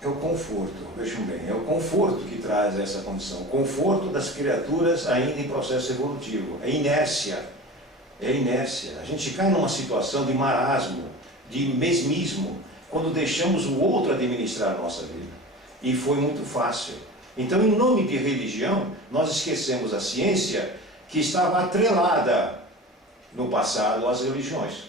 É o conforto, vejam bem, é o conforto que traz essa condição, o conforto das criaturas ainda em processo evolutivo, é inércia, é inércia. A gente cai numa situação de marasmo, de mesmismo, quando deixamos o outro administrar a nossa vida. E foi muito fácil. Então, em nome de religião, nós esquecemos a ciência que estava atrelada no passado às religiões.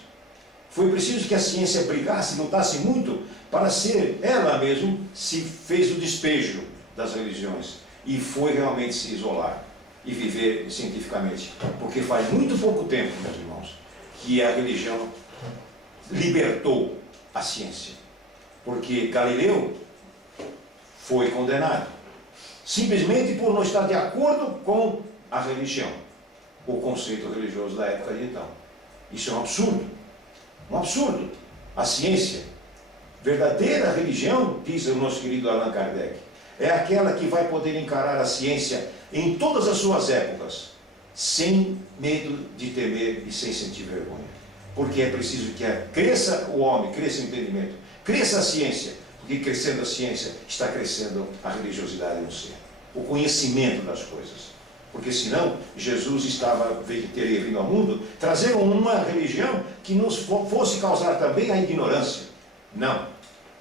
Foi preciso que a ciência brigasse, lutasse muito, para ser, ela mesma se fez o despejo das religiões e foi realmente se isolar e viver cientificamente. Porque faz muito pouco tempo, meus irmãos, que a religião libertou a ciência. Porque Galileu foi condenado, simplesmente por não estar de acordo com a religião, o conceito religioso da época de então. Isso é um absurdo. Um absurdo. A ciência, verdadeira religião, diz o nosso querido Allan Kardec, é aquela que vai poder encarar a ciência em todas as suas épocas, sem medo de temer e sem sentir vergonha. Porque é preciso que cresça o homem, cresça o entendimento, cresça a ciência, porque crescendo a ciência está crescendo a religiosidade no ser, o conhecimento das coisas. Porque senão Jesus teria vindo ao mundo trazer uma religião que nos fosse causar também a ignorância. Não.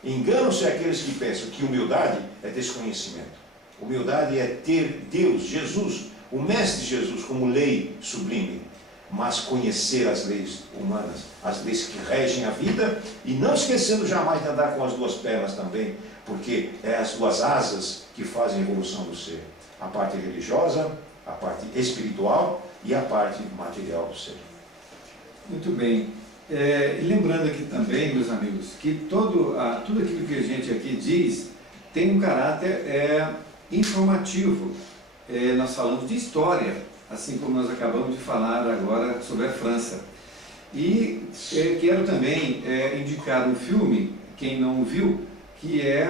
Enganam-se aqueles que pensam que humildade é desconhecimento. Humildade é ter Deus, Jesus, o Mestre Jesus, como lei sublime, mas conhecer as leis humanas, as leis que regem a vida, e não esquecendo jamais de andar com as duas pernas também, porque é as duas asas que fazem a evolução do ser. A parte religiosa, a parte espiritual e a parte material do ser. Muito bem. E lembrando aqui também, meus amigos, que tudo aquilo que a gente aqui diz tem um caráter informativo. Nós falamos de história, assim como nós acabamos de falar agora sobre a França. E quero também indicar um filme, quem não viu, que é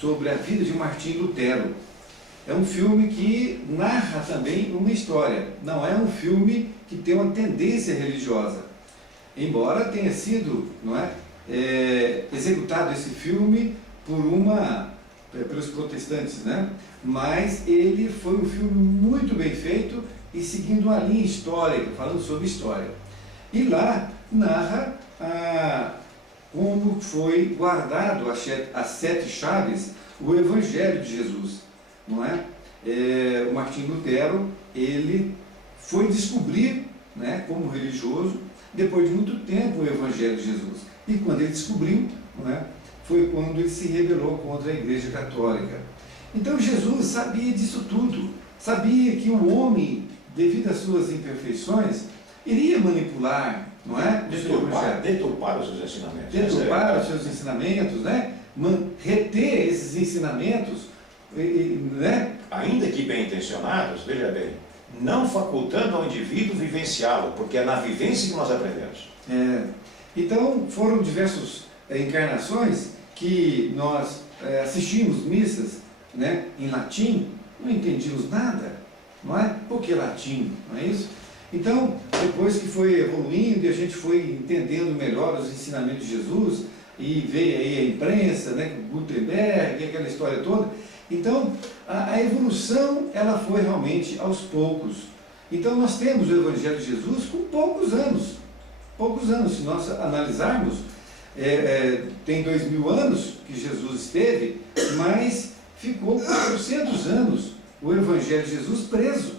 sobre a vida de Martim Lutero. É um filme que narra também uma história, não é um filme que tem uma tendência religiosa. Embora tenha sido, executado esse filme pelos protestantes, mas ele foi um filme muito bem feito e seguindo uma linha histórica, falando sobre história. E lá narra como foi guardado as 7 chaves, o Evangelho de Jesus. Não é? O Martim Lutero, ele foi descobrir, como religioso, depois de muito tempo, o Evangelho de Jesus. E quando ele descobriu, foi quando ele se rebelou contra a Igreja Católica. Então Jesus sabia disso tudo, sabia que o homem, devido às suas imperfeições, iria manipular, deturpar os seus ensinamentos. Deturpar os seus ensinamentos, reter esses ensinamentos, ainda que bem intencionados, veja bem, não facultando ao indivíduo vivenciá-lo, porque é na vivência que nós aprendemos. Então foram diversas encarnações que nós assistimos missas em latim, não entendíamos nada, não é? Por que latim? Não é isso? Então, depois que foi evoluindo e a gente foi entendendo melhor os ensinamentos de Jesus, e veio aí a imprensa, Gutenberg, aquela história toda. Então, a evolução, ela foi realmente aos poucos. Então, nós temos o Evangelho de Jesus com poucos anos, se nós analisarmos, tem 2000 anos que Jesus esteve, mas ficou 400 anos o Evangelho de Jesus preso,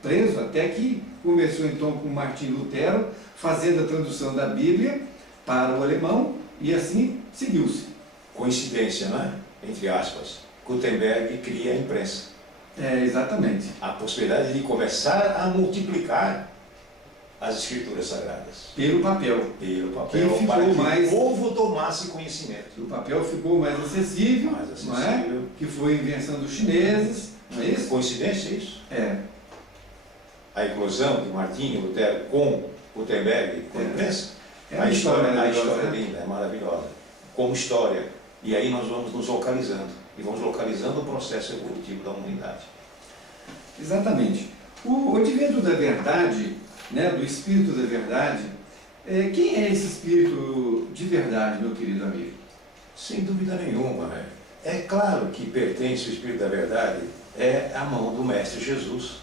preso, até que começou então com Martim Lutero, fazendo a tradução da Bíblia para o alemão, e assim seguiu-se. Coincidência, entre aspas. Gutenberg cria a imprensa. Exatamente. A possibilidade de começar a multiplicar as escrituras sagradas. Pelo papel. Para que o povo tomasse conhecimento. O papel ficou mais acessível, não é? Que foi invenção dos chineses, não é isso? Coincidência isso? A eclosão de Martinho Lutero com Gutenberg com a imprensa. A história é linda, é maravilhosa. Como história. E aí nós vamos nos localizando. E vamos localizando o processo evolutivo da humanidade. Exatamente. O advento da verdade, do Espírito da verdade, quem é esse Espírito de verdade, meu querido amigo? Sem dúvida nenhuma, né? É claro que pertence o Espírito da Verdade, é a mão do Mestre Jesus.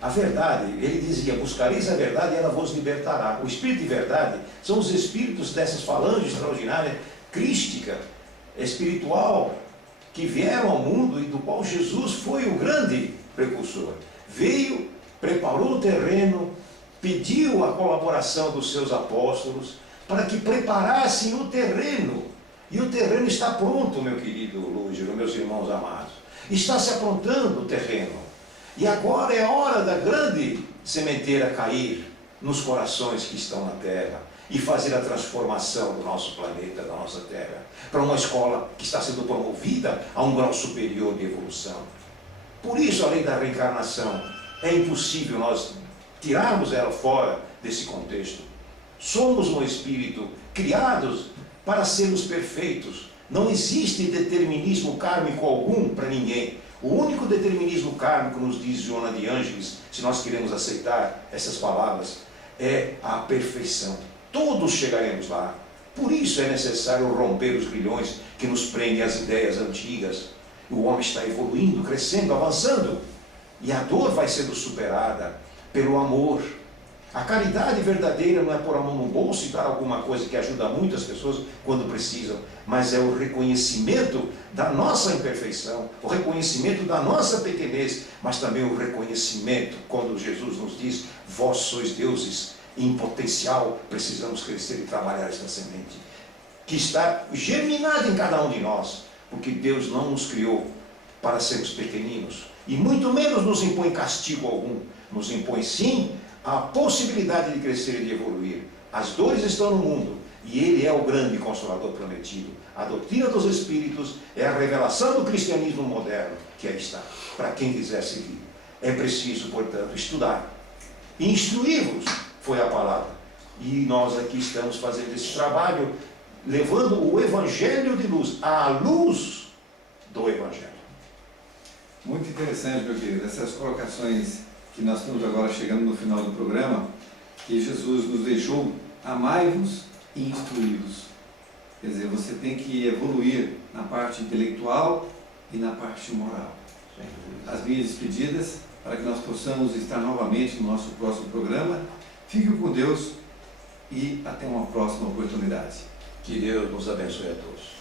A verdade, ele dizia, buscareis a verdade e ela vos libertará. O Espírito de verdade são os espíritos dessas falanges extraordinárias, crística, espiritual, que vieram ao mundo e do qual Jesus foi o grande precursor. Veio, preparou o terreno, pediu a colaboração dos seus apóstolos para que preparassem o terreno. E o terreno está pronto, meu querido Lúgero, meus irmãos amados. Está se aprontando o terreno. E agora é a hora da grande sementeira cair nos corações que estão na terra e fazer a transformação do nosso planeta, da nossa terra, para uma escola que está sendo promovida a um grau superior de evolução. Por isso, a lei da reencarnação, é impossível nós tirarmos ela fora desse contexto. Somos um espírito criados para sermos perfeitos. Não existe determinismo kármico algum para ninguém. O único determinismo kármico, nos diz Joana de Ângeles, se nós queremos aceitar essas palavras, é a perfeição. Todos chegaremos lá. Por isso é necessário romper os grilhões que nos prendem às ideias antigas. O homem está evoluindo, crescendo, avançando. E a dor vai sendo superada pelo amor. A caridade verdadeira não é pôr a mão no bolso e dar alguma coisa que ajuda muitas pessoas quando precisam, mas é o reconhecimento da nossa imperfeição, o reconhecimento da nossa pequenez, mas também o reconhecimento, quando Jesus nos diz, vós sois deuses, em potencial, precisamos crescer e trabalhar esta semente, que está germinada em cada um de nós, porque Deus não nos criou para sermos pequeninos, e muito menos nos impõe castigo algum, nos impõe sim a possibilidade de crescer e de evoluir. As dores estão no mundo e Ele é o grande Consolador prometido. A doutrina dos Espíritos é a revelação do cristianismo moderno que aí está, para quem quiser seguir. É preciso, portanto, estudar. Instruir-vos foi a palavra. E nós aqui estamos fazendo esse trabalho, levando o Evangelho de luz, à luz do Evangelho. Muito interessante, meu querido, essas colocações que nós estamos agora chegando no final do programa, que Jesus nos deixou, amai-vos e instruí-vos. Quer dizer, você tem que evoluir na parte intelectual e na parte moral. As minhas despedidas, para que nós possamos estar novamente no nosso próximo programa. Fique com Deus e até uma próxima oportunidade. Que Deus nos abençoe a todos.